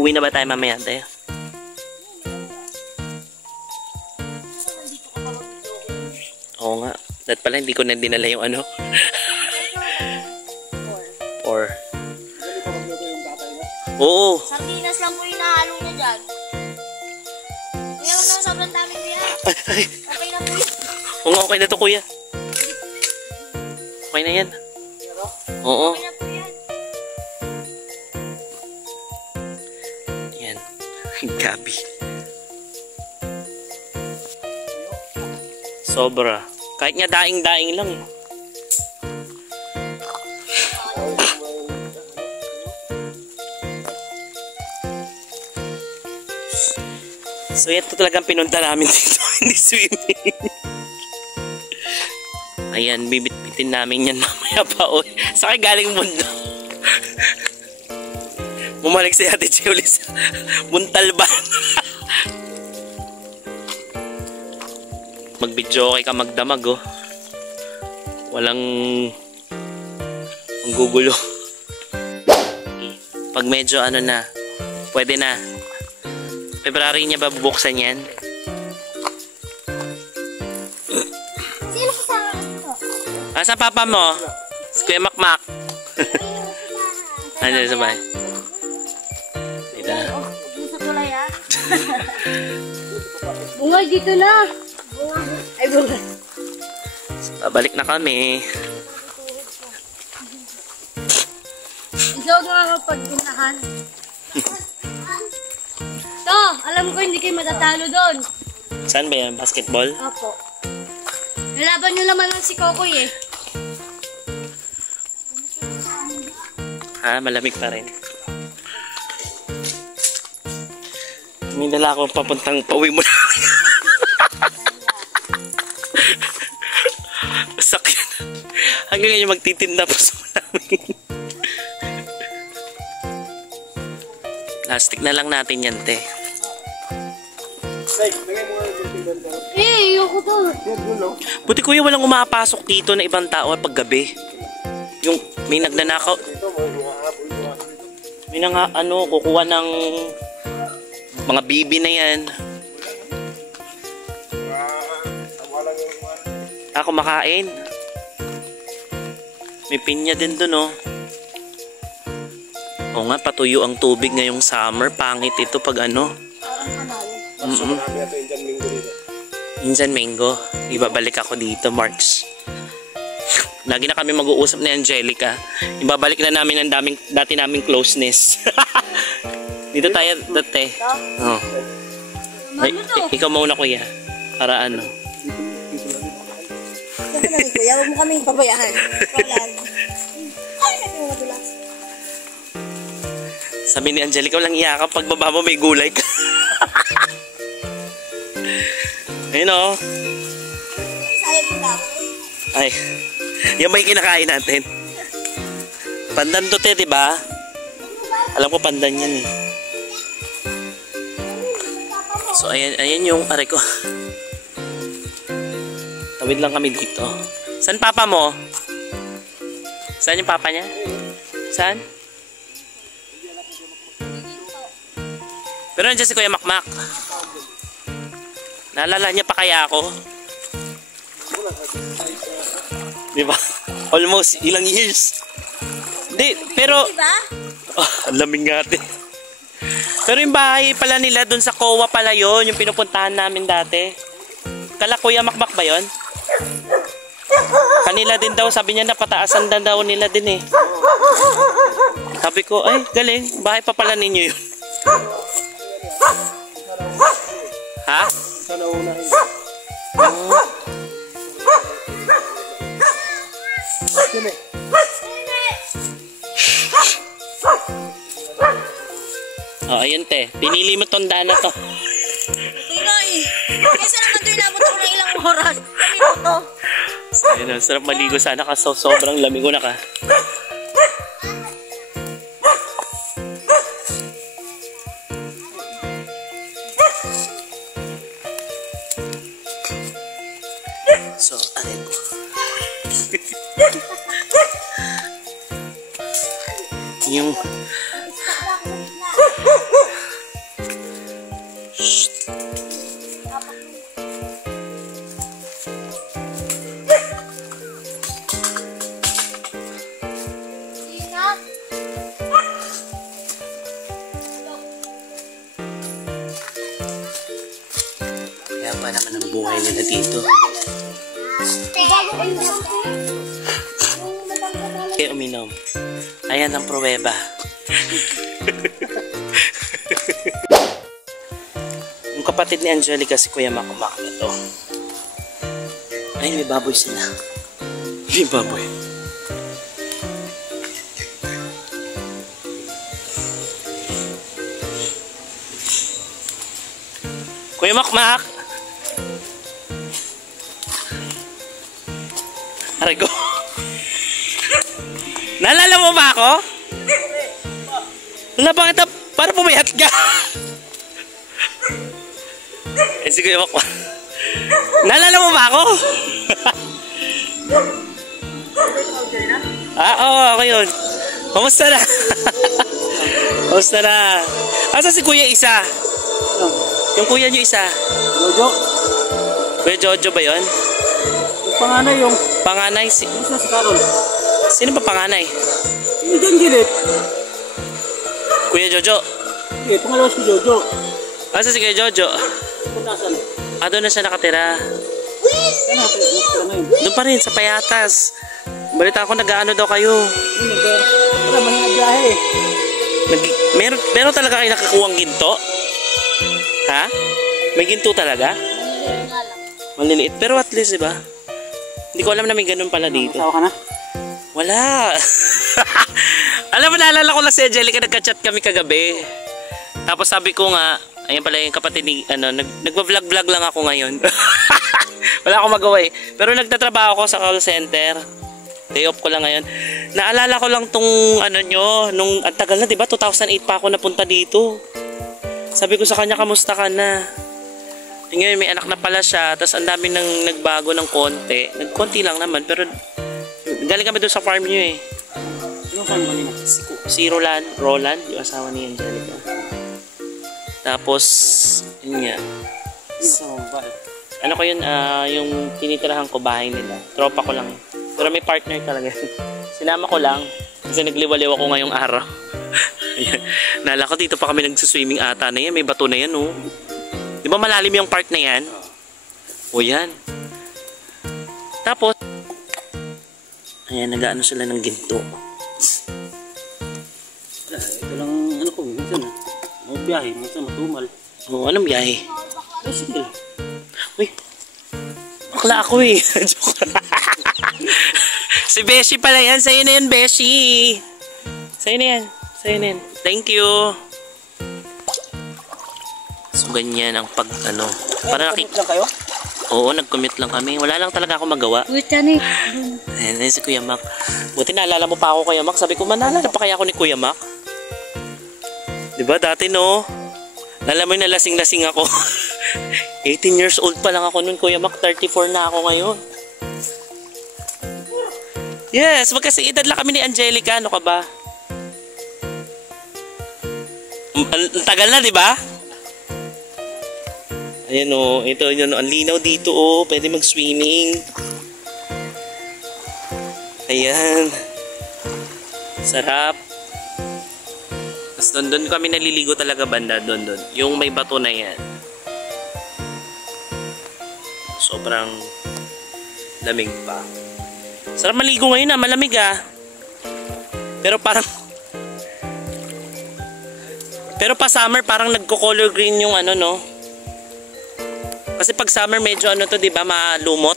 Uuwi na ba tayo mamaya, te? Oo nga. Dahil pala hindi ko na dinala yung ano. 4. Oo. Sardinas lang po yung nahalo niya dyan. Kuya, huwag na sobrang dami kuya. Okay na po yun. Oo nga, okay na to kuya. Okay na yan. Oo. Okay na po yan. Yan. Gabi. Sobra. Kahit nga daing-daing lang. So ito talagang pinunta namin dito. Hindi swimming. Ayan, bibit-bitin namin yan mamaya pa. Saan galing mundo? Bumalik si Ate Chuli sa Muntalban. Mag-video okay ka magdamag oh. Walang gugulo. Pag medyo ano na, pwede na. February niya ba bubuksan yan? Sino kasama ito? Asa papa mo? Si Kuya Makmak. Ano sabay? Dito na. Sa tulay ah. Bungay dito na. Ay, bungay. Babalik na kami. Ikaw nga kapag-unahan. To, alam ko hindi kayo matatalo doon. Saan ba yan? Basketball? Opo. Nalaban nyo naman lang si Kokoy eh. Malamig pa rin. May dala akong papuntang pauwi mo na. Sakyan. Hanggang ngayon magtitinda pa sa namin. Plastic na lang natin yan, te. Eh, ayoko to. Buti kuya walang umapasok dito na ibang tao pag gabi. Yung may nagnanakaw. May nga ano, kukuha ng mga bibi na yan. Ako makain. May pinya din dun oh. Oo nga, patuyo ang tubig ngayong summer. Pangit ito pag ano. Minsan Mango. Ibabalik ako dito, Marks. Lagi na kami mag-uusap ni Angelica. Ibabalik na namin ang dati naming closeness. Dito tayo, dati. Oh. Ay, ikaw mauna kuya. Para ano. Kuya, huwag mo kaming pabayaan. Ay, natin madulas. Sabi ni Angelica, walang iya ka. Pag baba mo may gulay ka. Ayun o. Sayang yung dako. Ay. Yan ba yung kinakain natin? Pandan to te, diba? Alam ko pandan yan eh. So ayan yung aray ko. Tawid lang kami dito. Saan papa mo? Saan yung papa niya? Saan? Pero nandiyan si Kuya Makmak. Naalala niya pa kaya ako? Diba? Almost ilang years. Hindi, pero... Diba? Ang lamig nga ate. Pero yung bahay pala nila dun sa Kowa pala yon, yung pinupuntahan namin dati. Kala Kuya Makmak ba yun? Kanila din daw, sabi niya napataasan na daw nila din eh. Sabi ko, ay galing, bahay pa pala ninyo yun. Ha? Sana unahin. Sini. Oh, ayun te. Pinili mo tong daan na to. Ito na eh. Kesa naman ito inabot ako ng ilang oras. Kanino to? Ayun, sarap maligo sana kasi sobrang lamig ko na ka. So, aray ko. yung buhay nila dito. Kaya uminom. Ayan ang pruweba. Yung kapatid ni Angelica, si Kuya Makumak na to. Ay, may baboy sila. May baboy. Kuya Makmak! Aray ko. Naalala mo ba ako? Wala, bakit na, para pumayat ka? Eh, sige, Makmak. Naalala mo ba ako? Oo, ako yun. Kamusta na? Kamusta na? Asa si Kuya isa? Yung kuya nyo isa? Jojo. Kuya Jojo ba yun? Yung panganay yung... Panganay si... Isa si Carol. Sino ba panganay? Yung dyan gilid. Kuya Jojo. Okay, pangalawa si Jojo. Asa si Kuya Jojo? Puntasan. Doon na siya nakatira. Ano, nakatira ngayon. Doon pa rin, sa Payatas. Balita ko nag-ano daw kayo. Wala, mahina biyahe. Meron talaga kayo nakakuwang ginto? Ha? May ginto talaga? Maliliit. Pero at least, diba? Hindi ko alam na may ganun pala dito. Masawa ka na? Wala. Alam mo, naalala ko lang si Angelica, nagka-chat kami kagabi. Tapos sabi ko nga, ayun pala yung kapatid ni, nagpa-vlog-vlog lang ako ngayon. Wala akong magawa eh. Pero nagtatrabaho ako sa call center. Day off ko lang ngayon. Naalala ko lang tong nung ang tagal na, diba? 2008 pa ako napunta dito. Sabi ko sa kanya, kamusta ka na? Ngayon, may anak na pala siya. Tapos ang dami nang nagbago ng konti. Nagkonti lang naman. Pero galing kami doon sa farm niyo eh. Yung farm mo nila? Si Roland, yung asawa ni Angelica. Tapos, yun nga. Ano ko yun, yung tinitirahan ko bahay nila. Tropa ko lang. Pero may partner talaga. Sinama ko lang. Kasi nagliwaliw ako ngayong araw. Nala ko dito pa kami nagsuswimming ata na yan. May bato na yan, oh. Di ba malalim yung part na yan? O yan. Tapos, ayan, nag-ano sila ng ginto. Ito lang, ano ko, minsan. Biyahe, minsan matumal. O, anong biyahe? Bicycle. Uy, bakla ako eh. Joke. Si Beshi pala yan. Sa'yo na yan, Beshi. Sa'yo na yan. Sa'yo na yan. Thank you. So, ganyan ang para Commute lang kayo? Oo, nag-commute lang kami. Wala lang talaga ako magawa. Wait yan eh. Ayan, si Kuya Mac. Buti naalala mo pa ako, Kuya Mac. Sabi ko, manalala pa kaya ako ni Kuya Mac? Diba, dati no? Nalaman mo na lasing-lasing ako. 18 years old pa lang ako nun, Kuya Mac. 34 na ako ngayon. Yes, magkasi edad lang kami ni Angelica. Ano ka ba? Ang tagal na, di ba? Ayan o, ito yun, ang linaw dito o, pwede mag-swimming. Ayan. Sarap. Tapos doon kami naliligo talaga banda, doon. Yung may bato na yan. Sobrang lamig pa. Sarap maligo ngayon ah, malamig ah. Pero pa summer parang nagko-color green yung no. Kasi pag summer medyo to, 'di ba, malumot.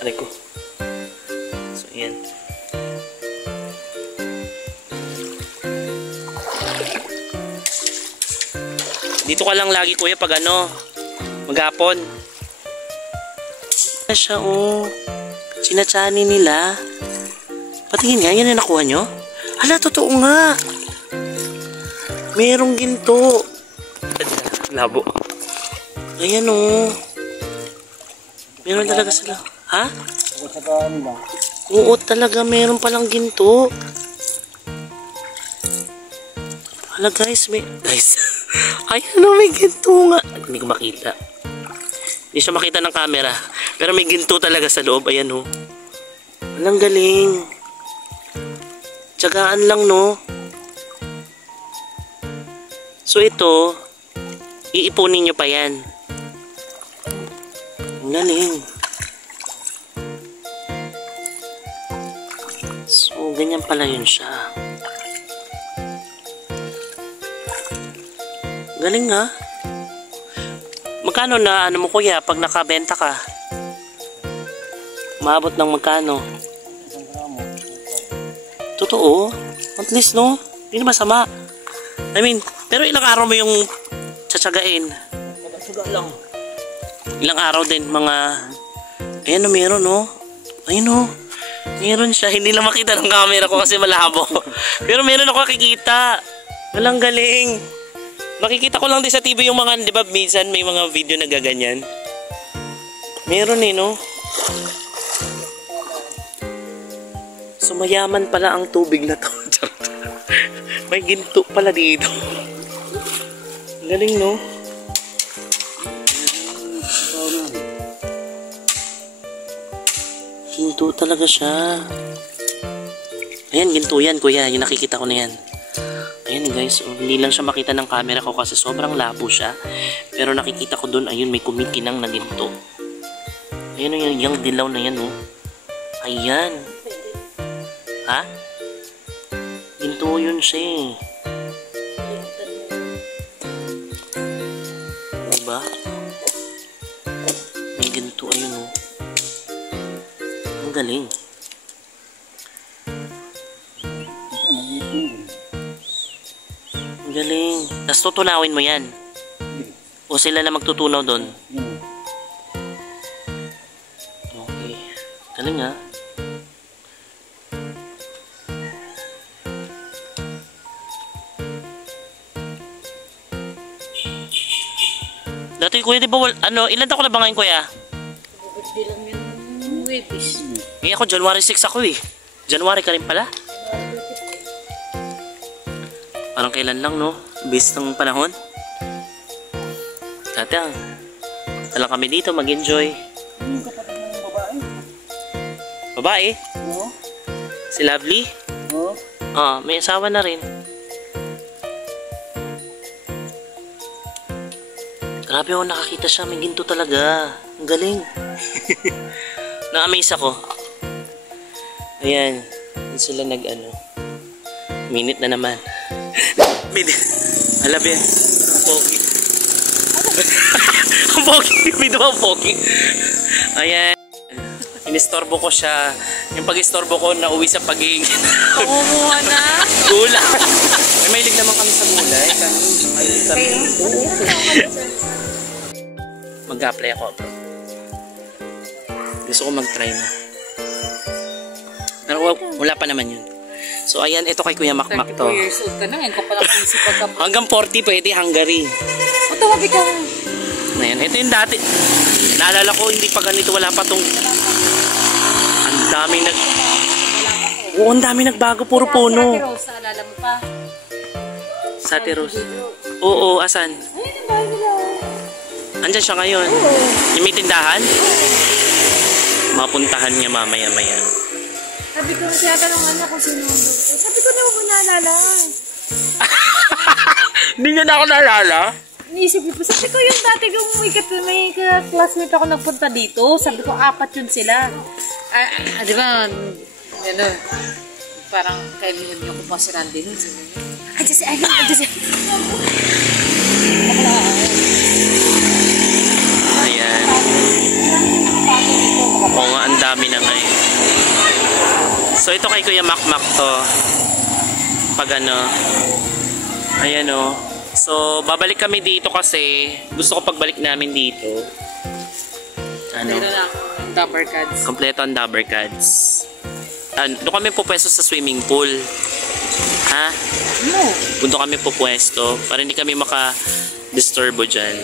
Aray ko. So, ayan. Dito ka lang lagi, Kuya, pag maghapon. Siya, oh. Sinatsani nila. Patingin nga, yan na nakuha nyo? Hala, totoo nga. Merong ginto. Labo. Ayan, oh. Meron talaga sila. Ha? Oo, talaga. Meron palang ginto. Hala, guys. Guys. Ayan, oh, may ginto nga. Hindi ko makita. Hindi siya makita ng camera. Pero may ginto talaga sa loob. Ayan, oh. Walang galing. Tiyagaan lang, no? So, ito, Iipunin nyo pa yan. Ang galing. So, ganyan pala yun siya. Galing nga. Magkano na ano mo kuya pag nakabenta ka? Maabot ng magkano? Totoo? At least no? Hindi na masama. I mean, pero ilang araw mo yung tsatsagain? Suga lang. Ilang araw din mga... Ayan o, meron no? Ayun o. Meron siya. Hindi lang makita ng camera ko kasi malabo. Pero meron ako nakikita. Walang galing. Makikita ko lang din sa TV yung mga, di ba, minsan may mga video na gaganyan. Meron eh, no? So, mayaman pala ang tubig na to. May ginto pala dito. Galing, no? Ginto talaga siya. Ayan, ginto yan, kuya. Yung nakikita ko na yan. Ayan guys, hindi lang siya makita ng camera ko kasi sobrang labo siya. Pero nakikita ko doon, ayun, may kumikinang na ginto. Ayan yung dilaw na yan, oh. Ayan. Ha? Ginto yun siya eh. Diba? May ginto, ayun, oh. Ang galing. Galing. Tapos tutunawin mo yan. O sila na magtutunaw doon. Okay. Galing ha. Dati kuya, di ba, ilan taon ko na ba ngayon kuya? Birthday lang yun. Webis. Ako, January 6 ako eh. January ka rin pala? Parang kailan lang, no? Based ng panahon. Dati tala kami dito mag-enjoy. Yung kapatid ng babae. Babae? Oo. Si Lovely? Oo. May asawa na rin. Grabe ako, nakakita siya. May ginto talaga. Ang galing. Na-amaze ako. Ayan. Hindi sila nag-ano. Minute na naman. Alam yan. Ang pogi. Ang pogi. Video ang pogi. Ayan. Inistorbo ko siya. Yung pag-istorbo ko, nauwi sa pagiging. Kumuha na. Gulay. May mahilig naman kami sa gulay. Mag-apply ako, bro. Gusto ko mag-try na. Pero wala pa naman yun. So ayan, ito kay Kuya Makmak to. 34 years old ka na, ngayon ka pala isip ka. Hanggang 40 pwede, Hungary. O tawabi ka. Ayan, ito yung dati. Naalala ko, hindi pa ganito, wala pa tong... Ang daming Oo, ang daming nagbago, puro puno. Sa Rose, naalala mo pa? Sa Rose. Oo, asan? Ayun ang bahay nila. Andyan siya ngayon. Yung may tindahan? Mapuntahan niya mamaya-maya. Sabi ko, siya ka nung ano kung sino ang doktor. Sabi ko na mo naalala. Hindi niya na ako naalala? Iniisip ko, sabi ko yung dati kong may classmate ako nagpunta dito. Sabi ko, 4 yun sila. Di ba, ano, parang kaibigan niyo ko pa si Randy nun. Andiyan si Alin, andiyan si Ayan. Oo nga, ang dami na ngayon. So ito kay Kuya Makmak to. Pag ano. Ayan o. So babalik kami dito kasi gusto ko pagbalik namin dito. Ano? Dapper Cards. Kompleto ang Dabber Cards. Doon kami pupwesto sa swimming pool. Ha? No. Doon kami pupwesto para hindi kami maka-disturbo dyan.